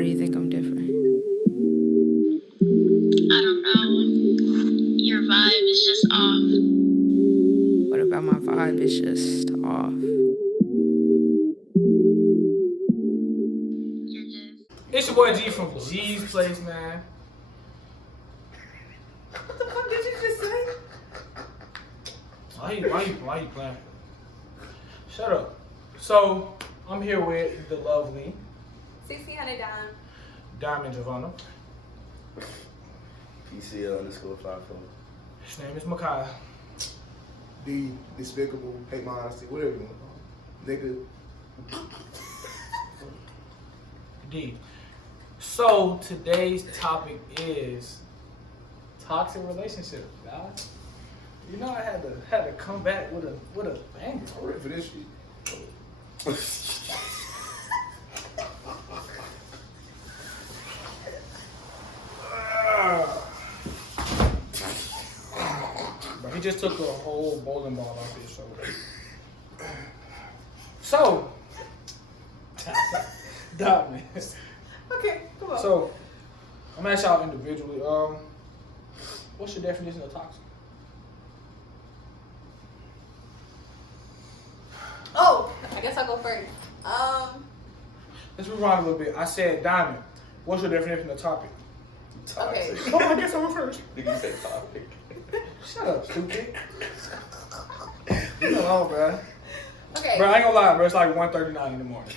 Why do you think I'm different? I don't know. Your vibe is just off. What about my vibe is just off? You're just. It's your boy G from G's Place, man. What the fuck did you just say? Why you playing? Shut up. So, I'm here with the lovely 1600 Dime. Diamond Giovanna. PCL_54. His name is Makai. D, despicable, hate my honesty, whatever you want to call it. Nigga. D. So, today's topic is toxic relationships, guys. You know I had to come back with a bang. I'm ready for this shit. But he just took a whole bowling ball off his shoulder. So, Diamond. Okay, come on. So, I'm gonna ask y'all individually. What's your definition of toxic? Oh, I guess I'll go first. Let's rewind a little bit. I said, Diamond, what's your definition of topic? Okay. Oh, I guess I'm first. Did you say topic? Shut up, stupid. Leave me alone, bro. Okay. Bro, I ain't gonna lie, bro. It's like 1:39 in the morning.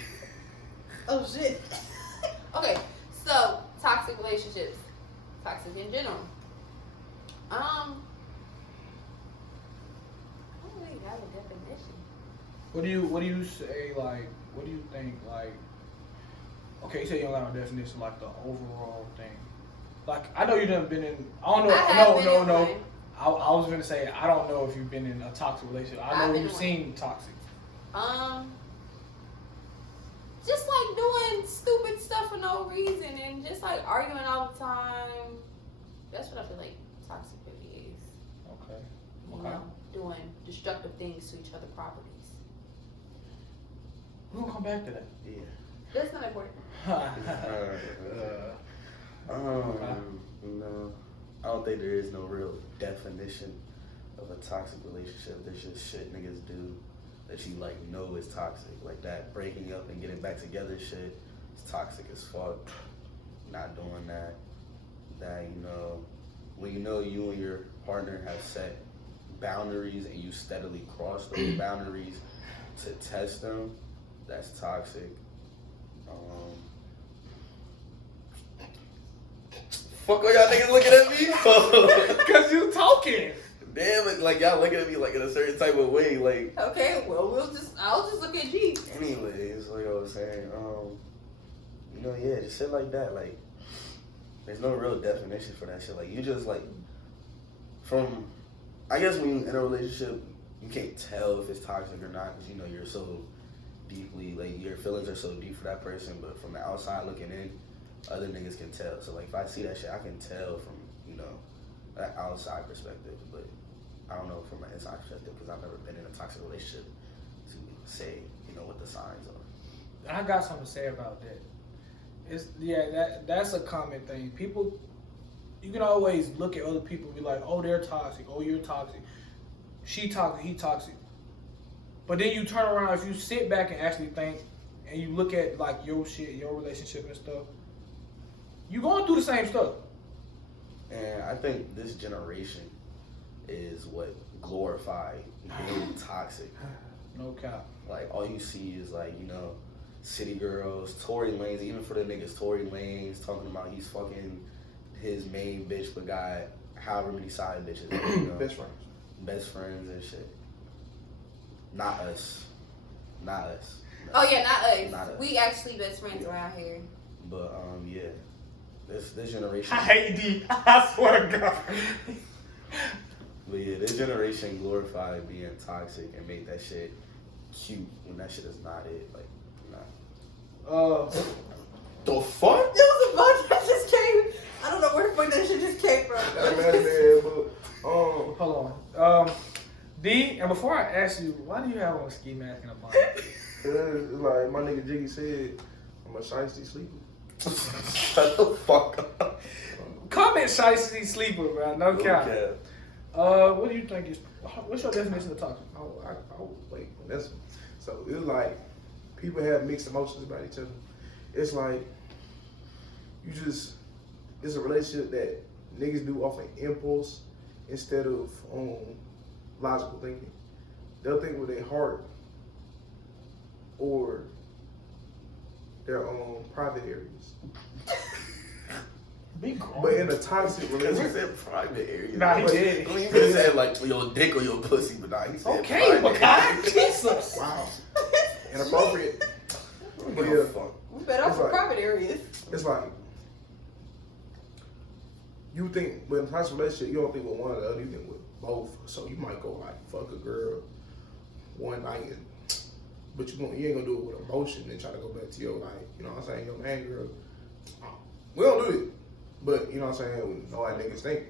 Oh shit. Okay, so toxic relationships, toxic in general. I don't really have a definition. What do you say, like, what do you think, like, okay, you say you don't have a definition, like, the overall thing. Like, I know you done been in, I don't know, I have been in no. one. I was gonna say, I don't know if you've been in a toxic relationship. I I've know been you've in seen toxic. Just like doing stupid stuff for no reason and just like arguing all the time. That's what I feel like toxic really is. Okay. You Okay. know, doing destructive things to each other's properties. We're gonna come back to that. Yeah. That's not important. No, I don't think there is no real definition of a toxic relationship. There's just shit niggas do that you like know is toxic. Like that breaking up and getting back together shit is toxic as fuck. Not doing that. That, you know, when you know you and your partner have set boundaries and you steadily cross those boundaries to test them, that's toxic. Fuck all y'all niggas looking at me? Cause you talking. Damn it, like y'all looking at me like in a certain type of way, like. Okay, well I'll just look at G. Anyways, like I was saying, you know, yeah, just shit like that, like, there's no real definition for that shit. Like, you just like, I guess when you're in a relationship, you can't tell if it's toxic or not, because you know you're so deeply, like, your feelings are so deep for that person. But from the outside looking in, other niggas can tell. So like, if I see that shit, I can tell from, you know, that outside perspective. But I don't know from an inside perspective, because I've never been in a toxic relationship to say, you know, what the signs are. I got something to say about that. That's a common thing. People, you can always look at other people and be like, oh, they're toxic. Oh, you're toxic. She toxic. He toxic. But then you turn around, if you sit back and actually think, and you look at like your shit, your relationship and stuff, you going through the same stuff. And I think this generation is what glorified being toxic. No cap. Like, all you see is, like, you know, city girls, Tory Lanez, even for the niggas, Tory Lanez talking about he's fucking his main bitch but got however many side bitches. You know, Best friends. Best friends and shit. Not us. Not us. No. Oh yeah, not us. Not us. We actually best friends around here. But, yeah. This generation. I hate D. I swear to God. But yeah, this generation glorified being toxic and made that shit cute when that shit is not it. Like, nah. The fuck? There was a bunch that just came. I don't know where the fuck that shit just came from. That man, but Hold on. D, and before I ask you, why do you have on a ski mask and a bonnet? it's like my nigga Jiggy said, I'm a shiesty sleeper. Shut the fuck up. Comment Shiesty sleeper, bro. No cap. Okay. What do you think is? What's your definition of toxic? Wait. That's so. It's like people have mixed emotions about each other. It's like it's a relationship that niggas do off an impulse instead of logical thinking. They'll think with their heart or their own private areas. Be grown. But in a toxic Because he relationship, said private area. Nah, he did. He could have said like your dick or your pussy, but nah, he said Okay, private Makai. area. Jesus. wow, inappropriate. I don't But give a yeah, fuck. We better off It's for like- private areas. it's like you think with a toxic relationship, you don't think with one or the other, you think with both. So you might go like fuck a girl one night, but you ain't gonna do it with emotion and try to go back to your like, you know what I'm saying, your man girl. We don't do it, but you know what I'm saying, we know how niggas think.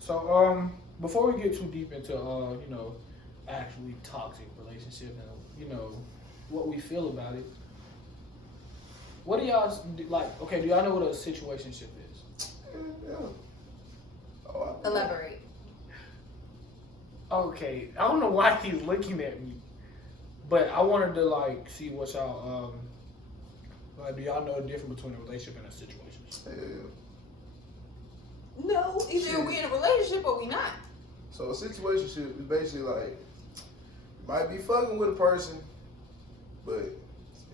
So before we get too deep into actually toxic relationship and what we feel about it, what do y'all like? Okay, do y'all know what a situationship is? Yeah. Oh, I- Elaborate. Okay, I don't know why he's looking at me, but I wanted to like see what y'all like. Do y'all know the difference between a relationship and a situation? Yeah. No, either we in a relationship or we not. So a situationship is basically like you might be fucking with a person, but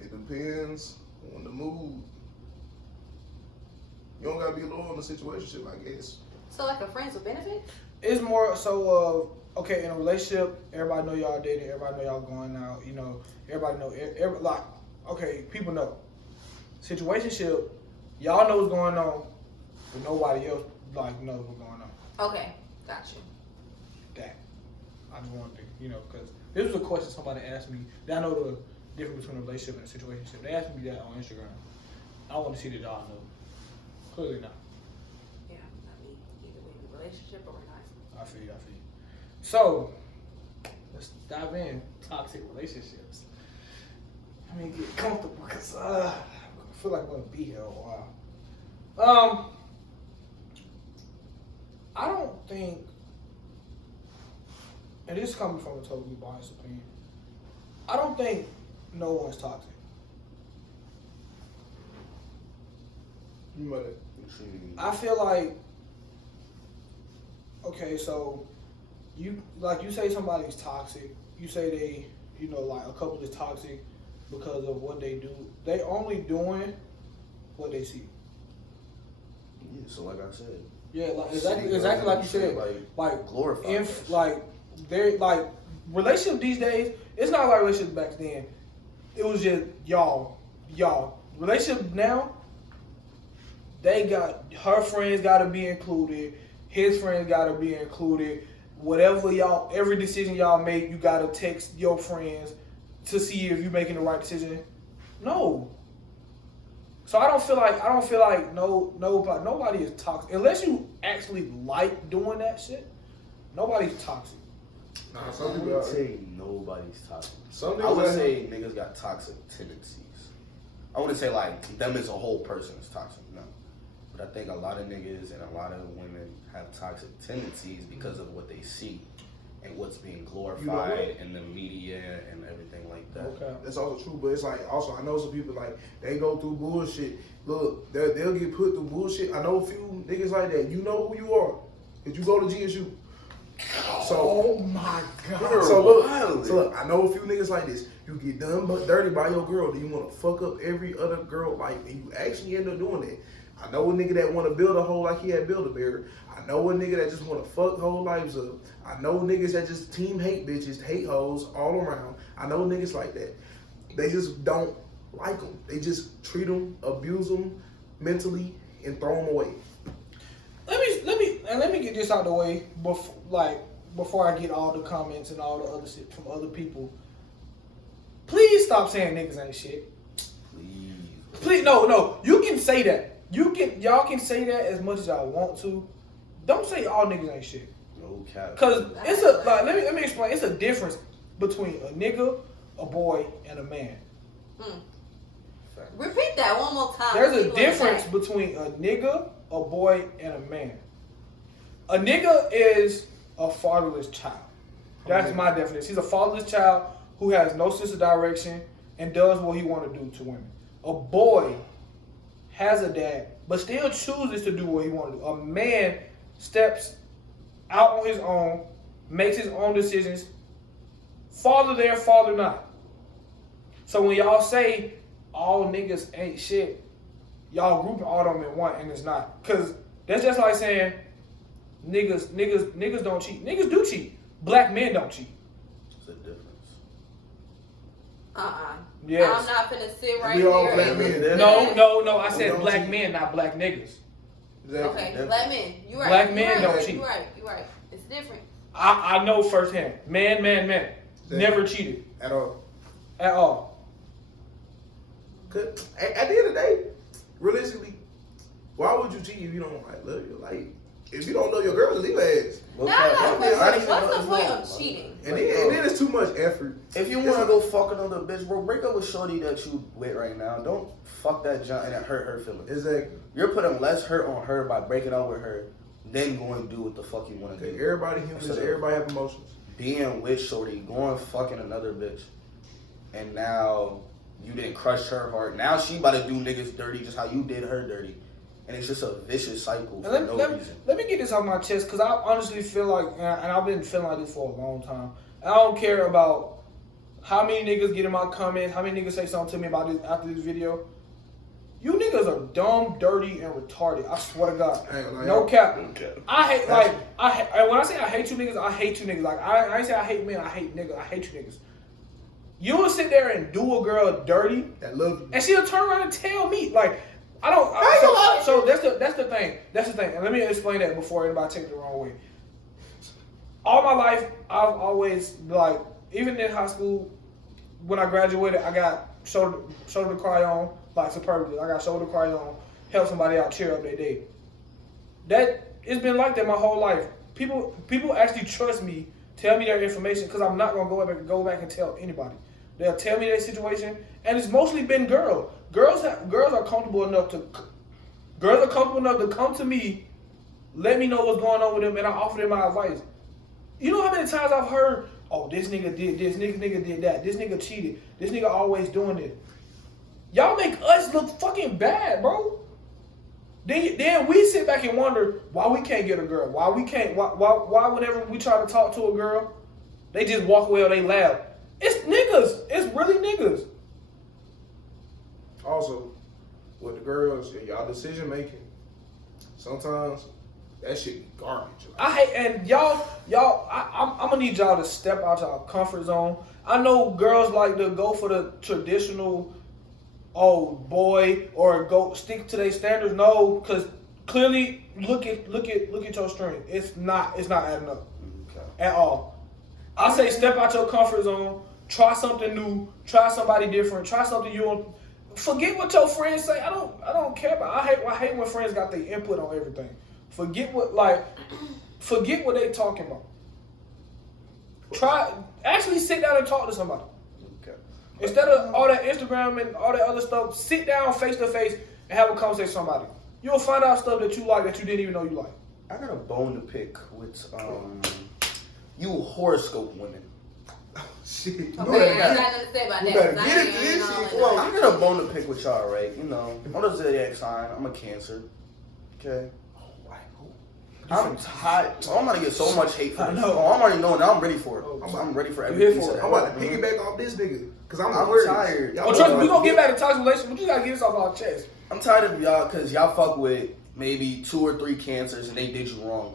it depends on the mood. You don't gotta be loyal in a situationship, I guess. So like a friends with benefits? It's more so. Okay, in a relationship, everybody know y'all dating. Everybody know y'all going out. Everybody know. Like, okay, people know. Situationship, y'all know what's going on, but nobody else like knows what's going on. Okay, got you. That I just wanted to, because this was a question somebody asked me. That I know the difference between a relationship and a situationship. They asked me that on Instagram. I want to see that y'all know. Clearly not. Yeah, I mean, either we in a relationship or we're not. I feel you. So, let's dive in. Toxic relationships. I mean, get comfortable because I feel like I'm going to be here a while. I don't think, and this is coming from a totally biased opinion, I don't think no one's toxic. You might I feel like, okay, so you say somebody's toxic. You say they, like a couple is toxic because of what they do. They only doing what they see. Yeah, so like I said. Yeah, like exactly like you said. Like glorified. They're like relationship these days. It's not like relationships back then. It was just y'all. Relationship now. They got her friends got to be included. His friends got to be included. Whatever every decision y'all make, you got to text your friends to see if you're making the right decision. No. So I don't feel like nobody is toxic unless you actually like doing that shit. Nobody's toxic. Nah, I some people wouldn't are. say nobody's toxic. Some I would niggas say niggas got toxic tendencies. I wouldn't say like them as a whole person is toxic, no. But I think a lot of niggas and a lot of women have toxic tendencies because of what they see and what's being glorified in the media and everything like that. Okay. That's also true, but it's like also I know some people like they go through bullshit. Look, they'll get put through bullshit. I know a few niggas like that. You know who you are, cause you go to GSU. So Oh my god. So look, I know a few niggas like this. You get done dirty by your girl, then you want to fuck up every other girl life, and you actually end up doing that. I know a nigga that want to build a hole like he had Build-A-Bear. I know a nigga that just want to fuck whole lives up. I know niggas that just team hate bitches, hate hoes all around. I know niggas like that. They just don't like them. They just treat them, abuse them mentally, and throw them away. Let me get this out of the way before I get all the comments and all the other shit from other people. Please stop saying niggas ain't shit. Please, no. You can say that. Y'all can say that as much as y'all want to. Don't say all niggas ain't shit. No cap. Cause it's let me explain. It's a difference between a nigga, a boy, and a man. Repeat that one more time. There's a People in the difference back. between a nigga, a boy, and a man. A nigga is a fatherless child. That's my definition. He's a fatherless child who has no sense of direction and does what he want to do to women. A boy has a dad, but still chooses to do what he wants to do. A man steps out on his own, makes his own decisions, father there, father not. So when y'all say all niggas ain't shit, y'all grouping all of them in one, and it's not. Cause that's just like saying niggas don't cheat. Niggas do cheat. Black men don't cheat. It's a difference. Yes. I'm not finna sit right We all here. black and men. listen. No. I said don't black cheat. men, not black niggas. Exactly. Okay, black men. You right. Black you men right. don't cheat. You right. It's different. I know firsthand. Man. Never cheated At all. at all. Cause at the end of the day, realistically, why would you cheat if you don't love you? Like, if you don't know your girl, leave her ass. Look Now I at- got a I don't question. even What's know the it's point wrong. of cheating? And then it's too much effort. If you want to go fuck another bitch, bro, break up with shorty that you with right now. Don't fuck that junk and hurt her feelings. Exactly. You're putting less hurt on her by breaking up with her than going to do what the fuck you want to Okay, do. everybody humans, Instead of everybody have emotions. Being with shorty, going fucking another bitch, and now you didn't crush her heart. Now she about to do niggas dirty just how you did her dirty. And it's just a vicious cycle for And no let reason. me get this off my chest, because I honestly feel like, and I've been feeling like this for a long time. I don't care about how many niggas get in my comments, how many niggas say something to me about this after this video. You niggas are dumb, dirty, and retarded. I swear to God. I ain't gonna lie. No cap. Okay. I hate, and when I say I hate you niggas, I hate you niggas. Like, I ain't say I hate men, I hate niggas. I hate you niggas. You will sit there and do a girl dirty, That love you. and she'll turn around and tell me, like, I don't. So that's the thing. That's the thing. And let me explain that before anybody take it the wrong way. All my life, I've always, like, even in high school, when I graduated, I got shoulder to cry on, like superbly. I got shoulder to cry on, help somebody out, cheer up their day. That it's been like that my whole life. People actually trust me, tell me their information, because I'm not gonna go back and tell anybody. They'll tell me their situation, and it's mostly been girls. Girls are comfortable enough to come to me, let me know what's going on with them, and I offer them my advice. You know how many times I've heard, oh, this nigga did this, nigga did that, this nigga cheated, this nigga always doing this. Y'all make us look fucking bad, bro. Then we sit back and wonder why we can't get a girl, why whenever we try to talk to a girl, they just walk away or they laugh. It's niggas. It's really niggas. Also, with the girls, y'all decision making, sometimes that shit be garbage. I hate, and y'all, I'm gonna need y'all to step out y'all comfort zone. I know girls like to go for the traditional, oh boy, or go stick to their standards. No, because clearly, look at your strength. It's not adding up at all. I say step out your comfort zone. Try something new. Try somebody different. Try something you don't. Forget what your friends say. I don't care about. I hate when friends got their input on everything. Forget what they talking about. Actually sit down and talk to somebody. Okay. Instead of all that Instagram and all that other stuff, sit down face to face and have a conversation with somebody. You'll find out stuff that you like that you didn't even know you like. I got a bone to pick with you horoscope women. Shit. Okay, I ain't got nothing to say about you that. better get into this shit. Well, I got a bone to pick with y'all, right? You know, I'm a zodiac sign. I'm a Cancer. Okay. I'm tired. So I'm gonna get so much hate for I this. know. Oh, I'm already knowing that. I'm ready for it. Oh, I'm ready for you every here piece for of it. that. I'm about to piggyback off this nigga, because I'm I'm Aquarius. tired. Y'all Oh, trust me, we know gonna get back to toxic relationship, but you gotta get this off our chest. I'm tired of y'all because y'all fuck with maybe 2 or 3 Cancers and they did you wrong.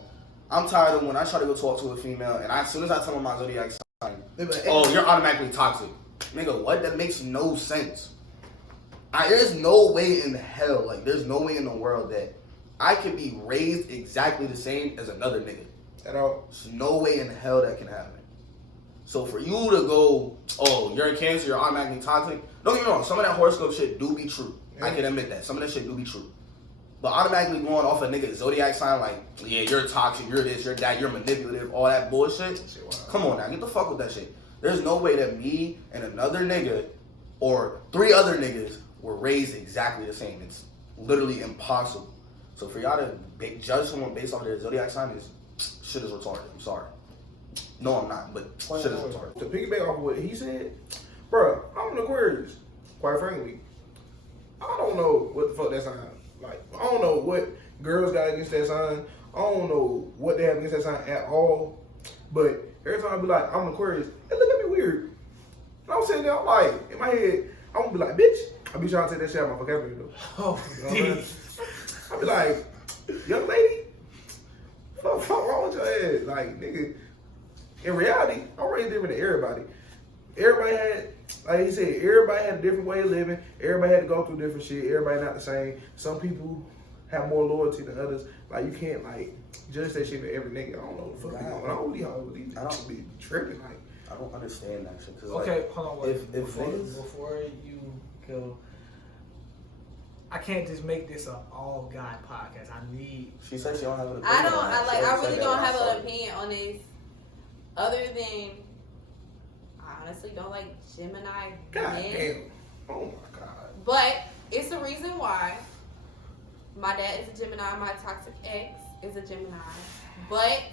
I'm tired of when I try to go talk to a female and as soon as I tell them my zodiac sign, They be like, oh, you're automatically toxic. Nigga, what? That makes no sense. There's no way in hell, like there's no way in the world that I could be raised exactly the same as another nigga. at all. There's no way in hell that can happen. So for you to go, oh, you're a Cancer, you're automatically toxic. Don't get me wrong, some of that horoscope shit do be true. I can admit that. Some of that shit do be true. But automatically going off a nigga's zodiac sign like, yeah, you're toxic, you're this, you're that, you're manipulative, all that bullshit. Come on now, get the fuck with that shit. There's no way that me and another nigga or 3 other niggas were raised exactly the same. It's literally impossible. So for y'all to judge someone based off of their zodiac sign shit is retarded. I'm sorry. No, I'm not, but shit is retarded. To piggyback off of what he said, bro, I'm an Aquarius. Quite frankly, I don't know what the fuck that sign. Like, I don't know what girls got against that sign. I don't know what they have against that sign at all. But every time I be like, I'm an Aquarius, it look at me weird. And I'm sitting there, I'm like, in my head, I'm gonna be like, bitch. I be trying to take that shit out of my vocabulary though. Oh, You know I be like, young lady, what the fuck wrong with your ass? Like, nigga, in reality, I'm raised different than everybody. Everybody had, like he said, everybody had a different way of living. Everybody had to go through different shit. Everybody not the same. Some people have more loyalty than others. Like, you can't, like, judge that shit for every nigga. I don't know what the fuck going on. These niggas be tripping, like. I don't understand that shit. Cause okay, like, hold on. Wait. Before you go, I can't just make this an all guy podcast. I need. She said she don't have an opinion. I really don't have an opinion on this, other than I honestly don't like Gemini God men. damn. Oh my God. But it's the reason why. My dad is a Gemini. My toxic ex is a Gemini. But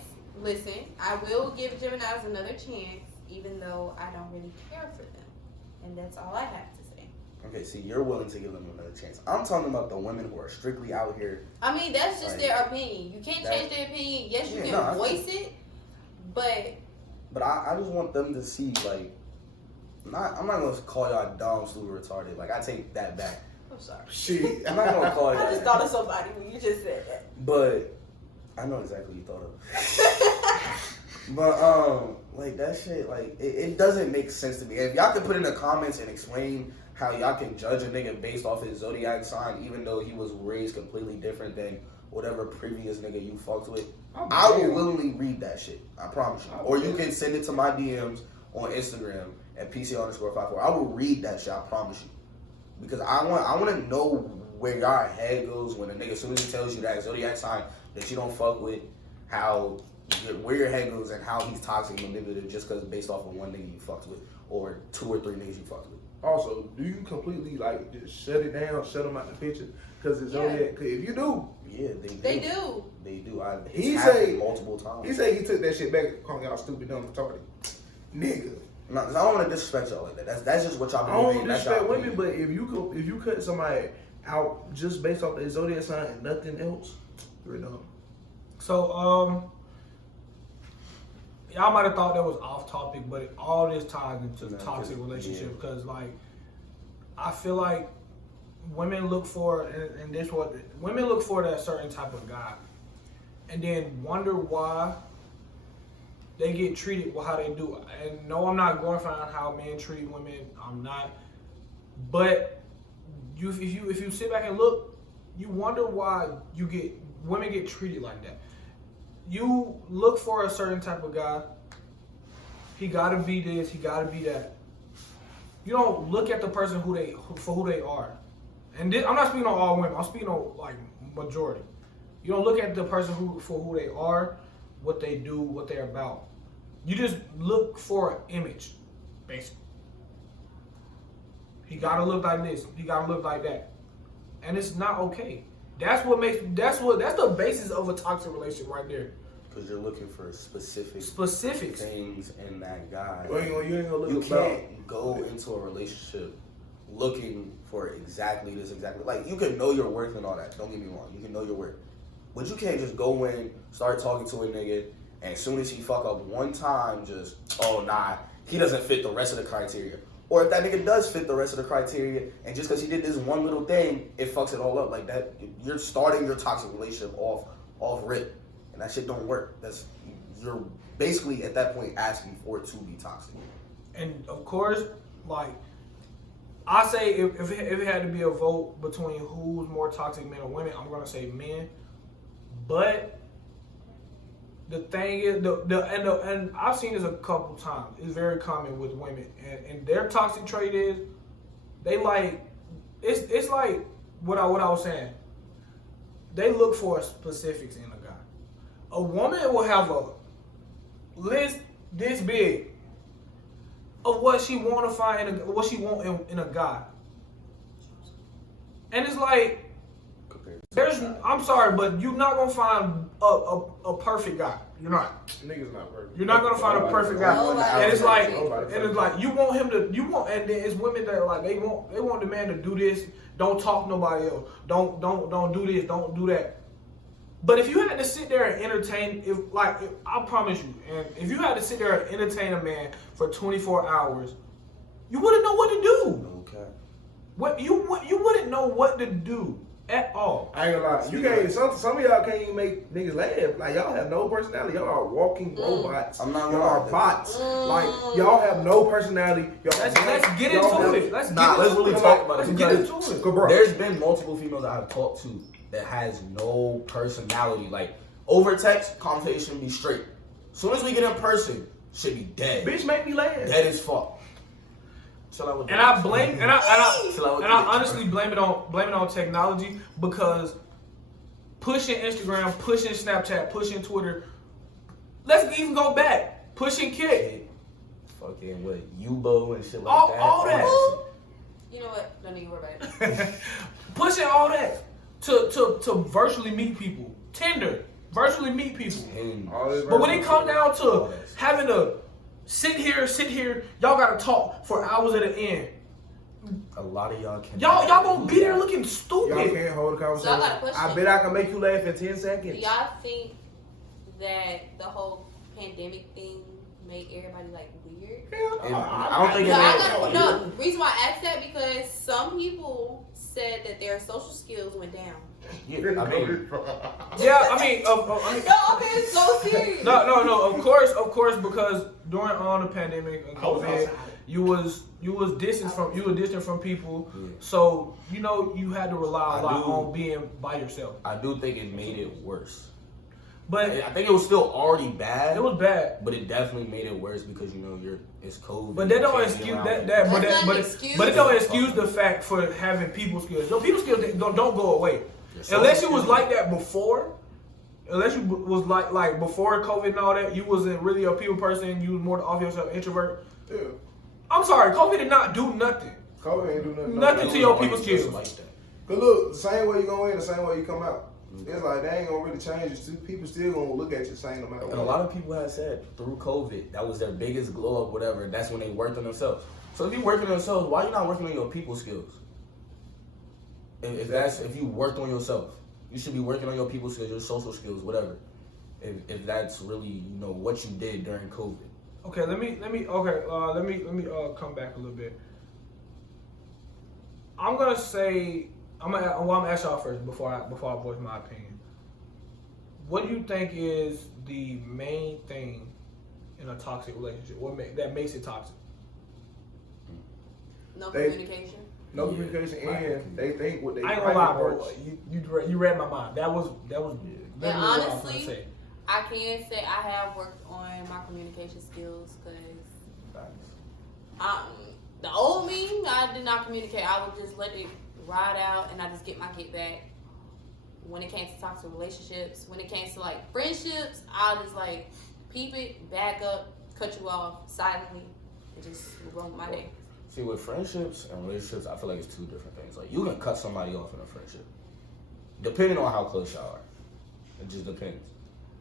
listen, I will give Geminis another chance, even though I don't really care for them. And that's all I have to say. Okay, see, you're willing to give them another chance. I'm talking about the women who are strictly out here. I mean, that's just like, their opinion. You can't change their opinion. Yes, you can voice it, but I just want them to see, like, I'm not gonna call y'all dumb, stupid, retarded. Like, I take that back. I'm sorry. Shit. I'm not gonna call you I that. just thought of somebody when you just said that. But I know exactly what you thought of. But like that shit, like it doesn't make sense to me. If y'all could put in the comments and explain how y'all can judge a nigga based off his zodiac sign, even though he was raised completely different than whatever previous nigga you fucked with, I will willingly read that shit. I promise you. Or you can send it to my DMs on Instagram at PC_54. I will read that shit. I promise you. Because I want to know where y'all head goes when a nigga, as soon as he tells you that zodiac sign that you don't fuck with, where your head goes and how he's toxic and manipulative just because based off of one nigga you fucked with or 2 or 3 niggas you fucked with. Also, do you completely like just shut it down, shut them out the picture? Because it's zodiac. Cause if you do, yeah, they do. They do. He say multiple times. He said he took that shit back, calling y'all stupid, dumb, retarded, nigga. No, I don't want to disrespect y'all like that. That's just what y'all believe. I don't disrespect women, but if you cut somebody out just based off their zodiac sign and nothing else, you're dumb. So y'all might have thought that was off topic, but all this ties into toxic relationship because like I feel like women look for and this what women look for that certain type of guy, and then wonder why they get treated how they do. And no, I'm not glorifying how men treat women. I'm not. But if you sit back and look, you wonder why women get treated like that. You look for a certain type of guy. He gotta be this. He gotta be that. You don't look at the person for who they are. And I'm not speaking on all women. I'm speaking on like majority. You don't look at the person for who they are, what they do, what they're about. You just look for an image, basically. He gotta look like this. He gotta look like that, and it's not okay. That's the basis of a toxic relationship right there. Because you're looking for specifics things in that guy. You can't go into a relationship looking for exactly this, like you can know your worth and all that. Don't get me wrong, you can know your worth, but you can't just go in, start talking to a nigga, and as soon as he fuck up one time, just he doesn't fit the rest of the criteria. Or if that nigga does fit the rest of the criteria, and just because he did this one little thing, it fucks it all up like that. You're starting your toxic relationship off rip, and that shit don't work. You're basically at that point asking for it to be toxic. And of course, like I say, if it had to be a vote between who's more toxic, men or women, I'm gonna say men. But the thing is, and I've seen this a couple times. It's very common with women, and their toxic trait is they like it's like what I was saying. They look for specifics in a guy. A woman will have a list this big of what she want to find what she want in a guy. And it's like, I'm sorry, but you're not gonna find a perfect guy. You're not. Niggas not perfect. You're not gonna find a perfect guy. And it's like, Nobody. you want him to, and then it's women that like they want the man to do this. Don't talk to nobody else. Don't do this. Don't do that. But if you had to sit there and entertain, I promise you, and if you had to sit there and entertain a man for 24 hours, you wouldn't know what to do. Okay. What you wouldn't know what to do at all. I ain't gonna lie. You can't. Some of y'all can't even make niggas laugh. Like y'all have no personality. Y'all are walking robots. I'm not Y'all gonna are lie. bots. Like y'all have no personality. Y'all Let's get into it. Let's really talk about it. Let's get into it. Bro. There's been multiple females that I've talked to that has no personality. Like over text, conversation be straight. As soon as we get in person, shit be dead. Bitch make me laugh. Dead as fuck. And I honestly blame it on technology, because pushing Instagram, pushing Snapchat, pushing Twitter. Let's even go back. Pushing Kick. Fucking what, Yubo and shit like All that. that. You know what? Don't even worry about it. Pushing all that to virtually meet people. Tinder, virtually meet people. But when it comes down to having to sit here, y'all gotta talk for hours at a end. A lot of y'all can. Y'all gonna be there looking stupid. Y'all can't hold a conversation. So I got a question. I bet I can make you laugh in 10 Do seconds. y'all think that the whole pandemic thing made everybody like weird? I don't think No, reason why I asked that because some people said that their social skills went down. Yeah, I mean, No, I'm being so serious. No. Of course, because during the pandemic and COVID, you was distant from people, so you had to rely a lot on being by yourself. I do think it made it worse. But I think it was still already bad. It was bad, but it definitely made it worse because it's COVID. But that don't excuse but it don't excuse the fact for having people skills. Your people skills don't go away. Unless you was like that before. Unless you was like before COVID and all that, you wasn't really a people person. You was more off yourself, introvert. Yeah. I'm sorry, COVID did not do nothing. COVID ain't do nothing. Nothing to your people skills. Like that. Cause look, the same way you go in, the same way you come out. It's like they ain't gonna really change it. People still gonna look at you the same no matter what. And a lot of people have said through COVID that was their biggest glow up, whatever. That's when they worked on themselves. So if you working on themselves, why you not working on your people skills? If you worked on yourself, you should be working on your people skills, your social skills, whatever. If that's really what you did during COVID. Okay, let me come back a little bit. I'm gonna ask y'all first before I voice my opinion. What do you think is the main thing in a toxic relationship? That makes it toxic? No communication. No communication, and they think what they. I ain't gonna lie, bro. You read my mind. That was. And what I was gonna honestly, say. I can say I have worked on my communication skills because the old me, I did not communicate. I would just let it ride out and I just get my get back. When it came to toxic relationships, when it came to like friendships, I'll just like peep it, back up, cut you off silently, and just move on with my day. See, with friendships and relationships, I feel like it's two different things. Like you can cut somebody off in a friendship, depending on how close y'all are. It just depends.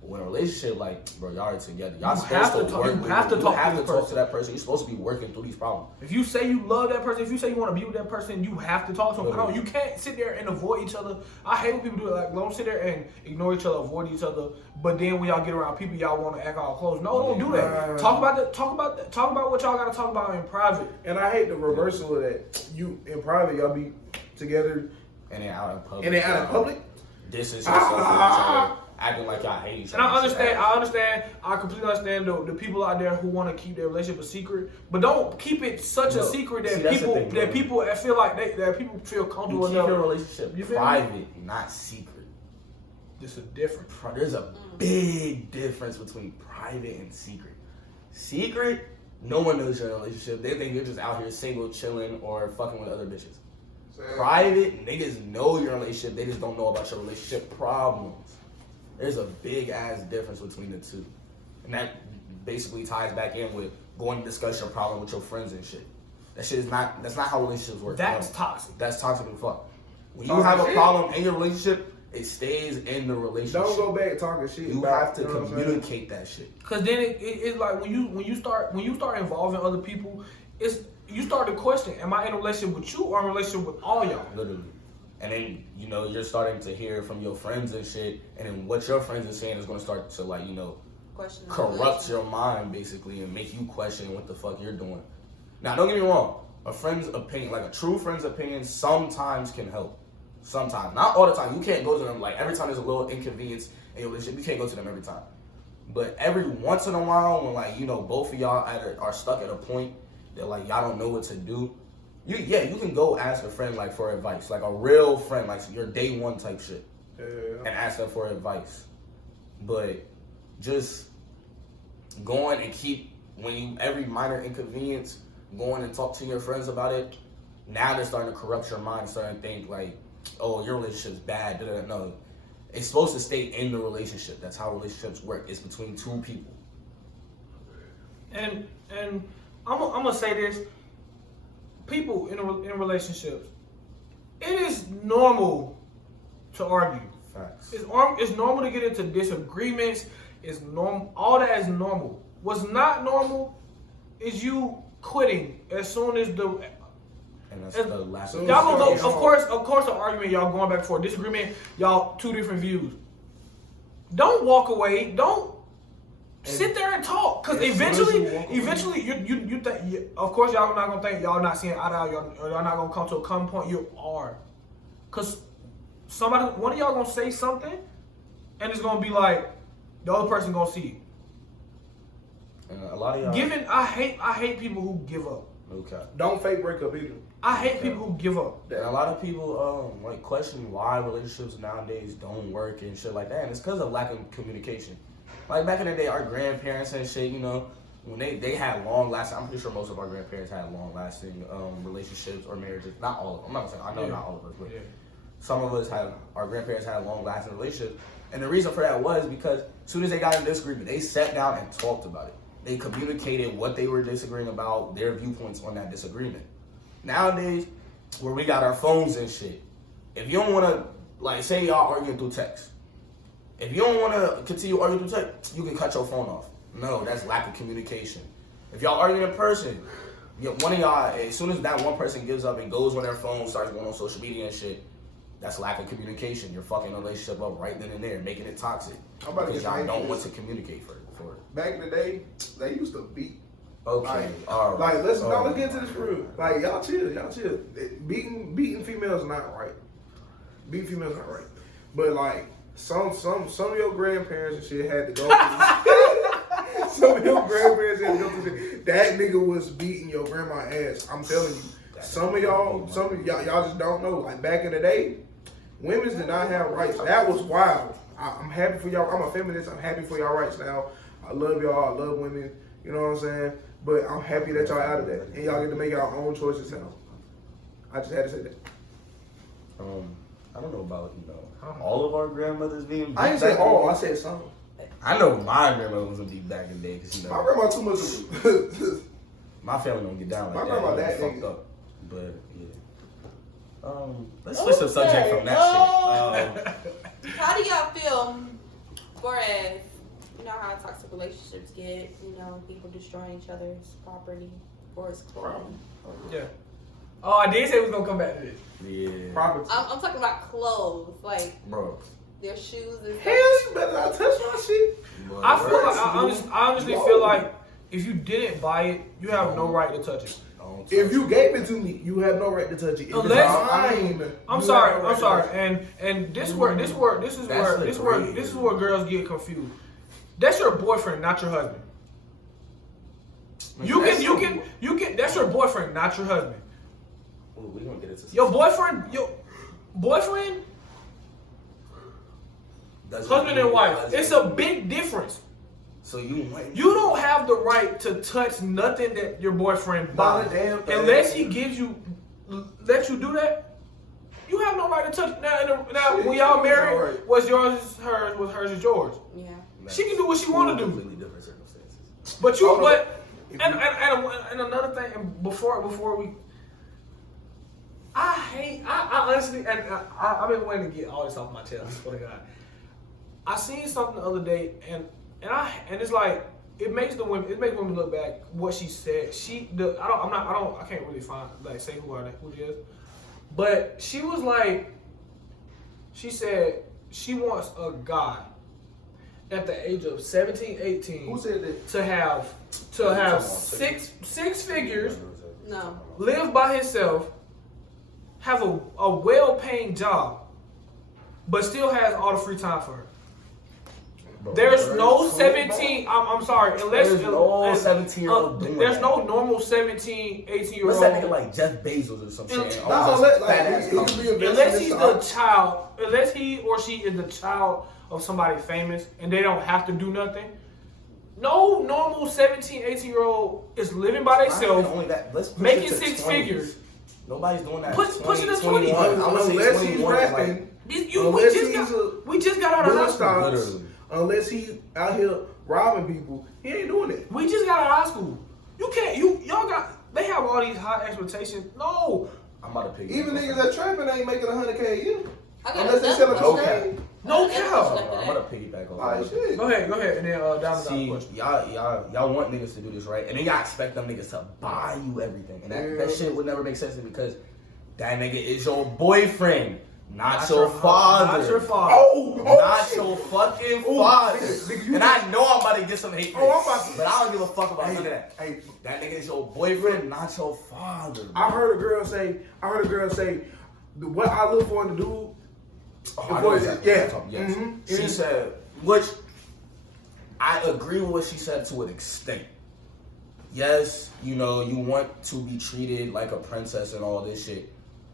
When a relationship, like, bro, y'all are together. Y'all supposed to talk. You have to talk to that person. You're supposed to be working through these problems. If you say you love that person, if you say you want to be with that person, you have to talk to them. You can't sit there and avoid each other. I hate when people do it. Like, don't sit there and ignore each other, avoid each other. But then when y'all get around people, y'all want to act all close. No, don't do that. Talk about what y'all got to talk about in private. And I hate the reversal of that. You in private, y'all be together, and then out in public. This is acting like y'all hate each other. And I completely understand the people out there who want to keep their relationship a secret, but don't keep it such a secret that people feel like that people feel comfortable enough. Keep your relationship private, not secret. There's a big difference between private and secret. Secret, no one knows you're in a relationship. They think you're just out here single, chilling, or fucking with other bitches. Private, niggas know you're in a relationship. They just don't know about your relationship problems. There's a big ass difference between the two. And that basically ties back in with going to discuss your problem with your friends and shit. That's not how relationships work. That's toxic. That's toxic as fuck. When you have a problem in your relationship, it stays in the relationship. Don't go back talking shit. You have to communicate that shit. Cause then it's like when you start involving other people, you start to question: am I in a relationship with you or in a relationship with all y'all? Literally. And then, you're starting to hear from your friends and shit, and then what your friends are saying is going to start to, like, Question corrupt your mind, basically, and make you question what the fuck you're doing. Now, don't get me wrong. A friend's opinion, like a true friend's opinion, sometimes can help. Sometimes. Not all the time. You can't go to them, like, every time there's a little inconvenience in your relationship, you can't go to them every time. But every once in a while, when, like, both of y'all are stuck at a point that, like, y'all don't know what to do, you can go ask a friend, like, for advice. Like, a real friend, like, your day one type shit. Yeah. And ask them for advice. But just going and every minor inconvenience, going and talk to your friends about it, now they're starting to corrupt your mind, starting to think, like, oh, your relationship's bad. No. It's supposed to stay in the relationship. That's how relationships work. It's between two people. And I'm gonna say this: people in relationships, it is normal to argue. Facts. It's normal to get into disagreements. It's normal. All that is normal. What's not normal is you quitting as soon as the. And that's the last. Y'all gonna go. Of course, the argument. Y'all going back for a disagreement. Y'all two different views. Don't walk away. Don't sit there and talk. Cause eventually, you think. Of course, y'all not gonna think y'all not seeing eye to eye. Y'all not gonna come to a common point. You are. Cause one of y'all gonna say something, and it's gonna be like the other person gonna see it. And a lot of y'all. I hate people who give up. Okay. Don't fake break up either. I hate people who give up. And a lot of people like question why relationships nowadays don't work and shit like that, and it's because of lack of communication. Like back in the day, our grandparents and shit, when they had long lasting. I'm pretty sure most of our grandparents had long lasting relationships or marriages. Not all of them. I'm not saying I know not all of us, but some of us our grandparents had long lasting relationships, and the reason for that was because as soon as they got in disagreement, they sat down and talked about it. They communicated what they were disagreeing about, their viewpoints on that disagreement. Nowadays, where we got our phones and shit, if you don't want to, like, say y'all arguing through text. If you don't want to continue arguing through text, you can cut your phone off. No, that's lack of communication. If y'all arguing in person, one of y'all, as soon as that one person gives up and goes on their phone, starts going on social media and shit, that's lack of communication. You're fucking a relationship up right then and there, making it toxic. Because y'all don't want to communicate for it. Back in the day, they used to beat. Okay, Like let's get into this for real. Like y'all chill. Beating females not right. Beating females not right. But like some of your grandparents and shit had to go through. Some of your grandparents had to go through shit. That nigga was beating your grandma ass. I'm telling you. Some of y'all just don't know. Like back in the day, women did not have rights. That was wild. I'm happy for y'all. I'm a feminist. I'm happy for y'all rights now. I love y'all. I love women. You know what I'm saying? But I'm happy that y'all out of that. And y'all get to make our own choices now. I just had to say that. I don't know about, all of our grandmothers being beat. I didn't say all. I said some. I know my grandmother was beat back in the day. Cause, my grandma too much. My family don't get down like my that. My grandma that fucked up. But, yeah. Let's switch the subject from that shit. How do y'all feel for as, how toxic relationships get, people destroying each other's property or it's clothing? Yeah. Oh, I did say we was going to come back to this. Yeah. Property. I'm talking about clothes, like bro. Their shoes and stuff. Hell, you better not touch my shit. I feel like, I honestly feel like if you didn't buy it, you have no right to touch it. If you gave it to me, you have no right to touch it. I'm sorry. And this is where girls get confused. That's your boyfriend, not your husband. You can. That's your boyfriend, not your husband. Ooh, we gonna get into your boyfriend. Husband and wife. It's a big difference. So you don't have the right to touch nothing that your boyfriend buys unless he gives you, let you do that. You have no right to touch. Now when y'all married, what's yours is hers. What's hers is yours. Yeah. She can do what she want to do. Completely different circumstances. But and another thing, and before we, I honestly, and I've been waiting to get all this off my chest. I swear to God. I seen something the other day, and it's like it makes women look back what she said. I can't really say who it is, but she was like, she said she wants a guy at the age of 17, 18. Who said that? To have six figures, No. live by himself, have a well-paying job, but still has all the free time for her. Bro, There's no true, 17. I'm sorry. Unless there's no 17-year-old doing there's that. no normal 17, 18-year-old. What's that nigga like Jeff Bezos or some shit? Unless he or she is the child of somebody famous and they don't have to do nothing. No normal 17, 18-year-old is living by themselves, making 6 figures. Nobody's doing that. Pushing the 20. Unless he's rapping. We just got out of high school. Literally. Unless he out here robbing people, he ain't doing it. We just got out of high school. You can't. Y'all got. They have all these high expectations. No. I'm about to pick. Even niggas that trapping ain't making $100K a year. Okay, Unless they sell a cocaine. No Okay. cow. I'm gonna piggyback on Alright, that. shit. Go ahead, and then down the See, question. y'all want niggas to do this, right? And then y'all expect them niggas to buy you everything, and that shit would never make sense to me because that nigga is your boyfriend, not your father. Not your father. Not Shit. your fucking father. nigga, And I know I'm about to get some hate for I'm this, about to- but I don't give a fuck about none of that. Hey, That nigga is your boyfriend, not your father. Bro. I heard a girl say, what I look for in a dude. I know exactly what you're talking about. Yes. Mhm. She said, which I agree with what she said to an extent. Yes, you know, you want to be treated like a princess and all this shit.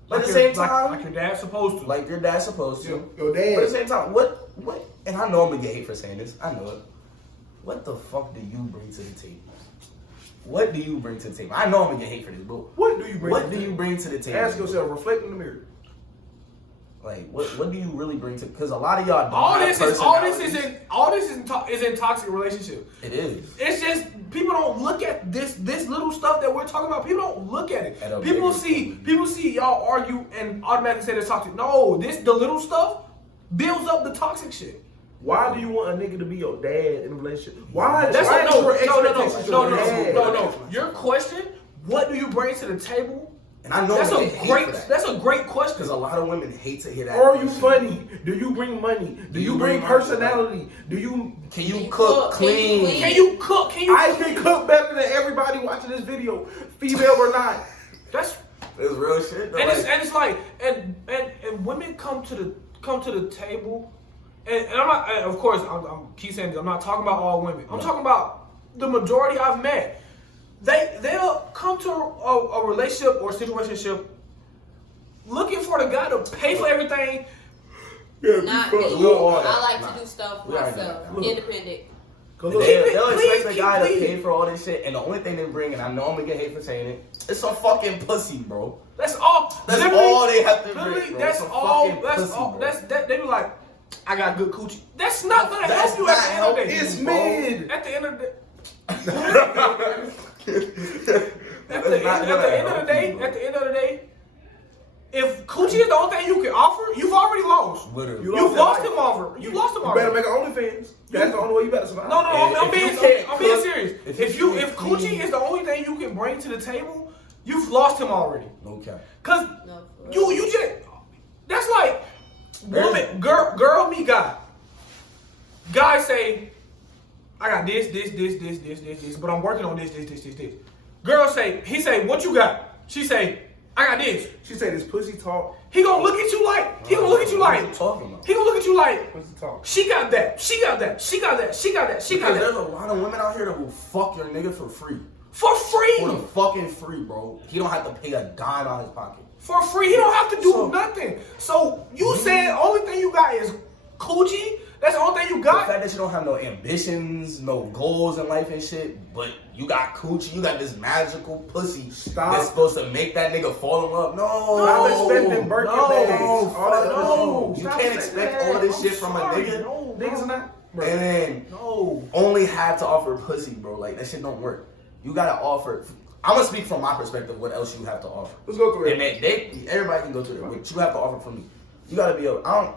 But at the same time, like your dad's supposed to. like your dad's supposed to. Your But at the dad. same time, what? And I know I'm gonna get hate for saying this. I know it. What the fuck do you bring to the table? What do you bring to the table? I know I'm gonna get hate for this, but What do you bring? what do you bring to the table? Ask yourself. Reflect in the mirror. Like, what do you really bring to? Because a lot of y'all don't all have this is personalities. in toxic relationships. It is. It's just people don't look at this little stuff that we're talking about. People don't look at it. At a People bigger see y'all argue and automatically say it's toxic. No, the little stuff builds up the toxic shit. Why do you want a nigga to be your dad in a relationship? Why? That's why no. is your expectations your dad? Your question, what do you bring to the table? And I know That's women a hate great. for that. That's a great question. Because a lot of women hate to hear that. Are you question. funny? Do you bring money? Do you bring personality? Do you? Can you cook clean? Can you cook? Can you? I can cook better than everybody watching this video, female or not. That's It's real shit. Though. and it's like and women come to the table, and I'm not. And of course, I'm keep saying this. I'm not talking about all women. I'm talking about the majority I've met. They'll come to a relationship or situationship looking for the guy to pay for everything. Not me. all that. I like Nah. to do stuff We already myself. know that. Independent. And Look, they'll Please, expect the guy to please. pay for all this shit, and the only thing they bring, and I know I'm gonna get hate for saying it, it's some fucking pussy, bro. That's all. That's literally- all they have to literally, bring, bro. That's Some all. fucking That's pussy, all. bro. That they be like, I got good coochie. That's not gonna That's help you at not the end of the day. it's bro. mid. At the end of the That's At the end of the day, if coochie is the only thing you can offer, you've already lost. Literally. You've lost him over. You lost him You better already. make an OnlyFans. That's the only way you better survive. No, And I'm if being you can't I'm being cook- serious. if If you if can't coochie clean- is the only thing you can bring to the table, you've lost him already. No cap. Cause No, for real. you just that's like woman girl meet guy. Guy say, I got this, but I'm working on this. Girl say, he say, what you got? She say, I got this. She said this pussy talk. He gonna look at you like, What you talking about? he gonna look at you like, Pussy talk. she got that. Because there's a lot of women out here that will fuck your nigga for free. For For the free. fucking free, bro. He don't have to pay a dime out of his pocket. For free. He don't have to do So- nothing. So you saying the only thing you got is coochie? That's the only thing you The got? fact that you don't have no ambitions, no goals in life and shit, but you got coochie, you got this magical pussy Stop. that's supposed to make that nigga fall in love. No, Stop expecting Birkin bags. All that no. other You shit. can't expect all this I'm shit from a sorry. nigga. No, Niggas are not. Bro. And then No. only have to offer pussy, bro. Like that shit don't work. You gotta offer. I'm gonna speak from my perspective. What else you have to offer? Let's go through And it. everybody can go through it. What you have to offer for me, you gotta be able. I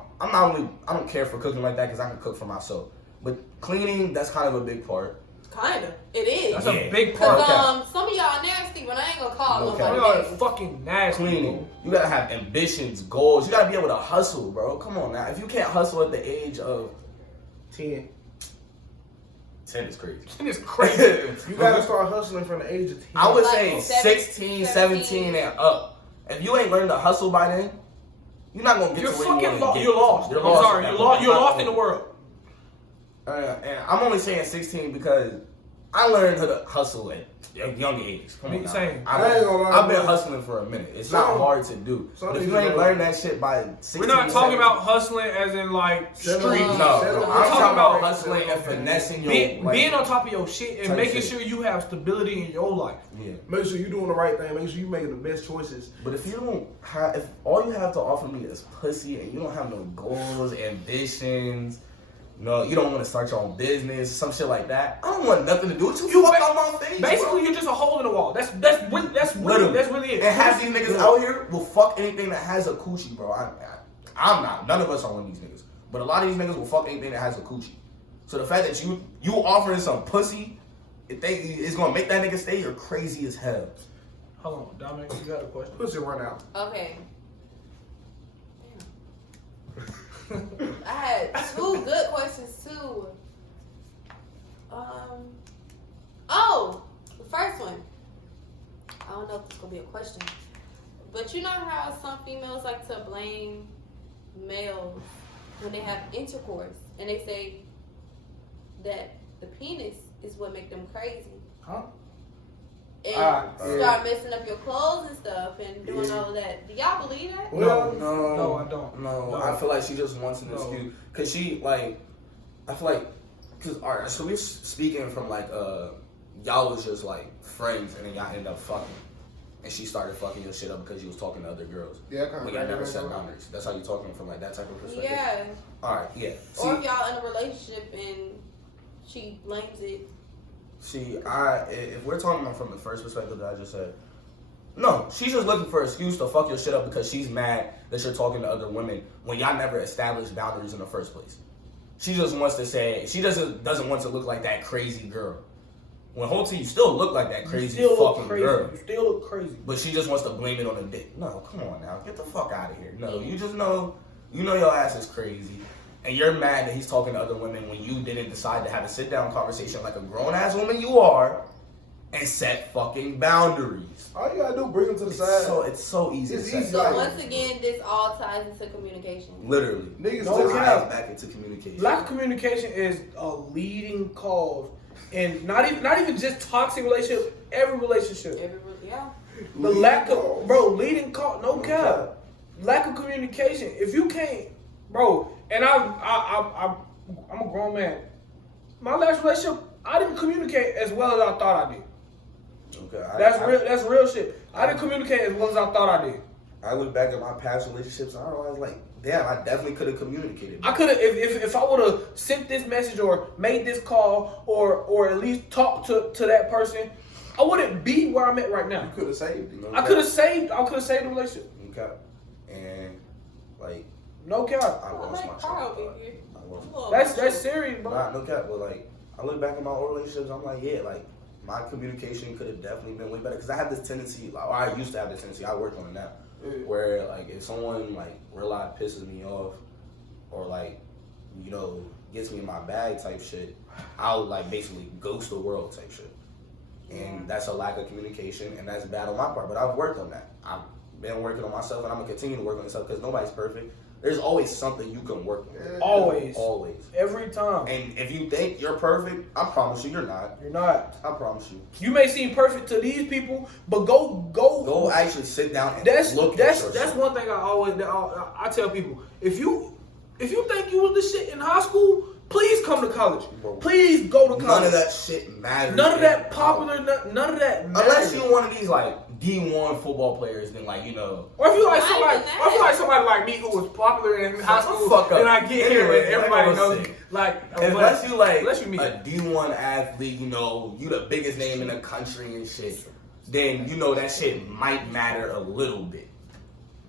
don't care for cooking like that because I can cook for myself. But cleaning, that's kind of a big part. Kinda. It is. That's a big part. Cause some of y'all nasty, but I ain't gonna call Okay. Y'all nobody are nasty. fucking nasty. Cleaning, you gotta have ambitions, goals. You gotta be able to hustle, bro. Come on now. If you can't hustle at the age of 10. 10 is crazy. It's crazy. You gotta start hustling from the age of 10. I would Like say 16, 17, 17 and up. If you ain't learned to hustle by then, you're not gonna get You're to where fucking you want lost. to get. You're lost. You're I'm lost. sorry. You're lost in the world. And I'm only saying 16 because I learned how to hustle at a young age. Come on Me now. same. I ain't gonna lie, I've been bro. hustling for a minute. It's not Some- hard to do. some But if you niggas ain't don't- learned that shit by 16, We're not talking 17, about hustling as in like Shut street. up. No, Shut up. I'm talking about about hustling and finessing your Being on top of your shit and type making shit. sure you have stability in your life. Yeah. Make sure you're doing the right thing. Make sure you're making the best choices. But if you don't have, if all you have to offer me is pussy and you don't have no goals, ambitions, no, you don't want to start your own business, some shit like that, I don't want nothing to do with you. Fuck out my face. Basically, bro. you're just a hole in the wall. That's really it. And half these niggas out here will fuck anything that has a coochie, bro. I'm not. None of us are one of these niggas. But a lot of these niggas will fuck anything that has a coochie. So the fact that you offering some pussy, it's gonna make that nigga stay, you're crazy as hell. Hold on, Dominic, you got a question? Pussy run out. Okay. I had two good questions too. Oh, the first one. I don't know if it's gonna be a question, but you know how some females like to blame males when they have intercourse, and they say that the penis is what make them crazy. Huh? And Yeah. start messing up your clothes and stuff and doing Yeah. all of that. Do y'all believe that? Well, No, I don't. No, No. I feel like she just wants an No. excuse. Cause she like, I feel like, cause alright, so we're speaking from like, y'all was just like friends and then y'all ended up fucking. And she started fucking your shit up because you was talking to other girls. Yeah, kind But y'all never set boundaries. That's how you talking from like that type of perspective. Yeah. Alright, yeah. Or if y'all in a relationship and she blames it. See, if we're talking about from the first perspective that I just said, no, she's just looking for an excuse to fuck your shit up because she's mad that you're talking to other women when y'all never established boundaries in the first place. She just wants to say, she doesn't want to look like that crazy girl. When whole team, you still look like that crazy You still look fucking crazy. girl. You still look crazy. But she just wants to blame it on the dick. No, come on now. Get the fuck out of here. No, you just know, your ass is crazy. And you're mad that he's talking to other women when you didn't decide to have a sit-down conversation like a grown-ass woman you are and set fucking boundaries. All you gotta do, bring them to the side. It's so easy It's to set easy. So Right. once again, this all ties into communication. Literally. Niggas No just cap. Back into communication. Lack of communication is a leading cause, and not even just toxic relationship. Every relationship. Yeah. The lack of leading cause. No cap. Lack of communication. If you can't, bro. And I'm a grown man. My last relationship, I didn't communicate as well as I thought I did. Okay. That's real shit. I didn't communicate as well as I thought I did. I look back at my past relationships and I realized, like, damn, I definitely could have communicated. I could have, if I would have sent this message or made this call or at least talked to that person, I wouldn't be where I'm at right now. You could have saved it. I could have saved the relationship. Okay. And, like, No cap. I lost my Carl, train of thought. baby. I lost That's serious, bro. Nah, no cap, but like, I look back at my old relationships, I'm like, yeah, like, my communication could have definitely been way better. Because I have this tendency, like, or I used to have this tendency, I work on it now, where, like, if someone, like, real life pisses me off, or, like, you know, gets me in my bag type shit, I'll, like, basically ghost the world type shit. And that's a lack of communication, and that's bad on my part, but I've worked on that. I've been working on myself, and I'm going to continue to work on myself, because nobody's perfect. There's always something you can work on. Always. Always. Every time. And if you think you're perfect, I promise you you're not. You're not. I promise you. You may seem perfect to these people, but go actually sit down and That's look at that's yourself. one thing I tell people. If you think you was the shit in high school, please come to college. Bro, Please go to college. None of that shit matters. None of that popular. None of that matters. Unless you're one of these like D1 football players, then like, you know. Or if you like Not somebody, even that. or if you like somebody like me who was popular in high Shut the school, fuck up. and I get here Anyway, and everybody like I was knows saying, me. Like Unless you like unless you meet a D1 athlete, you know, you the biggest name in the country and shit. then you know that shit might matter a little bit.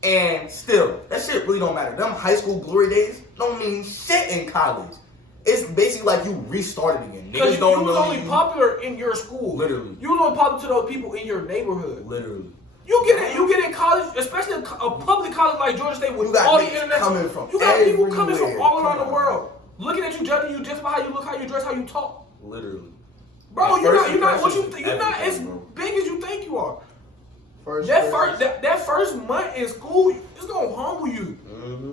And still, that shit really don't matter. Them high school glory days don't mean shit in college. It's basically like you restarted again. Because Niggas don't you was know only popular in your school. Literally. You was only popular to those people in your neighborhood. Literally. You get in college, especially a public college like Georgia State with You got all the niggas internet. coming from You got people coming from everywhere. all around Come the on, world, looking at you, judging you just by how you look, how you dress, how you talk. Literally. Bro, you're First not what you impressions you're not as everything, bro. big as you think you are. First, That first month in school, it's gonna humble you. Mm-hmm.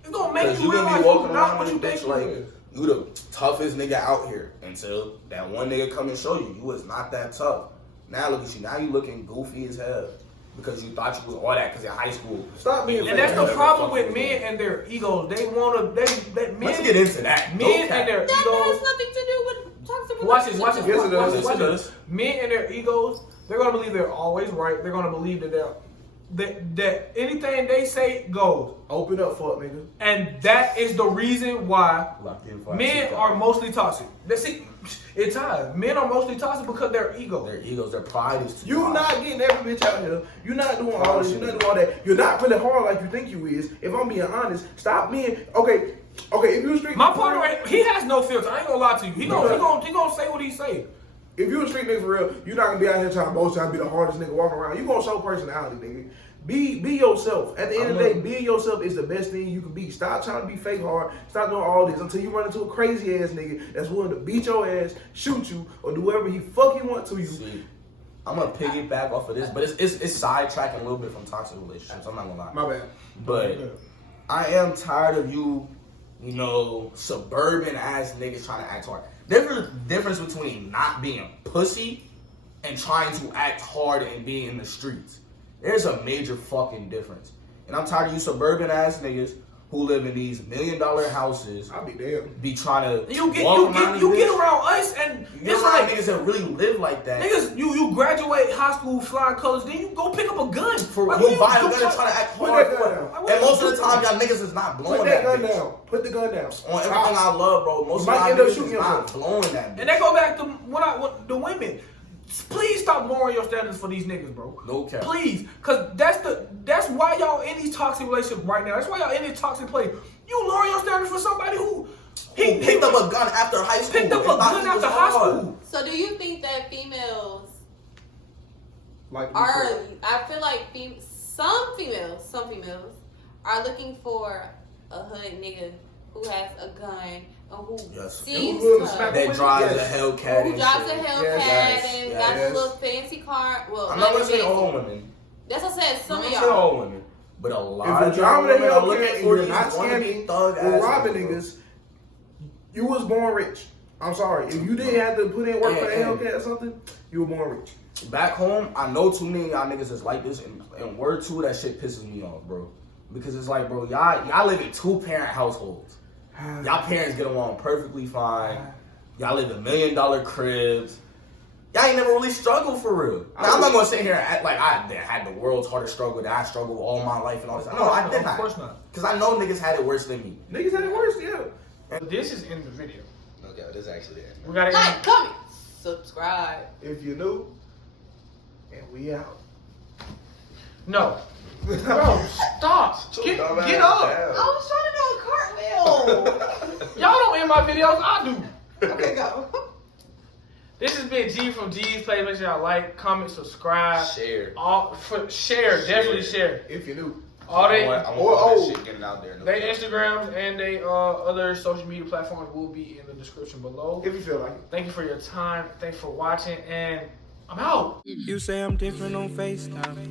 It's gonna make Cause you you gonna realize be you're walking not around what you with this think bitch you like is. you the toughest nigga out here until that one nigga come and show you was not that tough. Now look at you. Now you looking goofy as hell because you thought you was all that because in high school. Stop being And that's fake. the problem with men and their egos. They wanna men. Let's get into that. Men and their That has egos. nothing to do with toxic Watch this. relationships. Yes, it does. Watch Yes, it this. does. Men and their egos. They're gonna believe they're always right. They're gonna believe that anything they say goes. Open up, fuck nigga. And that is the reason why Locked in for men two are mostly toxic. It's time. Men are mostly toxic because their ego. Their egos, their pride is too You high. not getting every bitch out here. You're not doing all this. You're not doing all that. You're not really hard like you think you is. If I'm being honest, stop being okay. If you a street, My partner, he has no filter. I ain't gonna lie to you. He gonna say what he say. If you a street nigga for real, you're not gonna be out here trying to boast, trying to be the hardest nigga walking around. You gonna show personality, nigga. Be yourself. At the end of the day, being yourself is the best thing you can be. Stop trying to be fake hard. Stop doing all this until you run into a crazy ass nigga that's willing to beat your ass, shoot you, or do whatever he fucking want to you. See, I'm gonna piggyback off of this, but it's sidetracking a little bit from toxic relationships. I'm not gonna lie. My bad. But I am tired of you know, suburban ass niggas trying to act hard. There's a difference between not being pussy and trying to act hard and being in the streets. There's a major fucking difference. And I'm tired of you suburban ass niggas who live in these $1 million houses I'll be damned. be trying to You get walk around us and you get it's around like niggas that really live like that. niggas, you graduate high school flying colors, then you go pick up a gun. For Like, who what buy a you gun do? and try to act Put hard that for gun it. down. And most of the time, y'all niggas is not blowing Put that gun bitch. down. Put the gun down. On everything I love, bro. Most of might my end up niggas shooting is not yourself. blowing that bitch. And they go back to when the women. Please stop lowering your standards for these niggas, bro. No cap. Please, cause that's why y'all in these toxic relationships right now. That's why y'all in this toxic place. You lower your standards for somebody who He picked up a gun after high school. picked up a and thought gun he was after high hard. school. So do you think that females Like are? I feel like some females are looking for a hood nigga who has a gun and who Yes. seems And who will tough. smack That drives a Yes. Hellcat. Who and drives a shit. Hellcat Yes. and Yes. got Yes. a little fancy car. Well, I'm not gonna say fancy. all women. That's what I said. Some I'm of not gonna say y'all. all women. But a lot If of you're driving a women are looking Hellcat and for you're these not wannabe scamming thug or ass robbing bro. niggas, you was born rich. I'm sorry. If you didn't have to put in work for the Hellcat or something, you were born rich. Back home, I know too many of y'all niggas is like this, and word two, that shit pisses me off, bro. Because it's like, bro, y'all live in 2-parent households. Y'all parents get along perfectly fine. Y'all live in $1 million cribs. Y'all ain't never really struggled for real. Now, I'm not gonna sit here and act like I had the world's hardest struggle, that I struggled all my life and all this. No, I did not. Of course not. Because I know niggas had it worse than me. Niggas had it worse, yeah. This is in the video. Okay, this is actually it. We gotta Like, comment, subscribe. If you knew, and we out. No. Bro, stop. Get up. I was trying to do a cartwheel. Y'all don't end my videos. I do. Okay, go. This has been G from G's Play. Make sure y'all like, comment, subscribe. Share. Share. Definitely share. If you knew. All they I want all that shit getting out there. No they cap. Instagrams and they other social media platforms will be in the description below. If you feel like it. Thank you for your time. Thanks for watching, and I'm out. You say I'm different on FaceTime,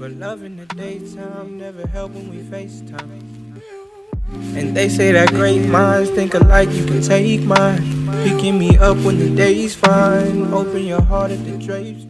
but love in the daytime never help when we FaceTime. And they say that great minds think alike, you can take mine. Picking me up when the day's fine. Open your heart at the drapes.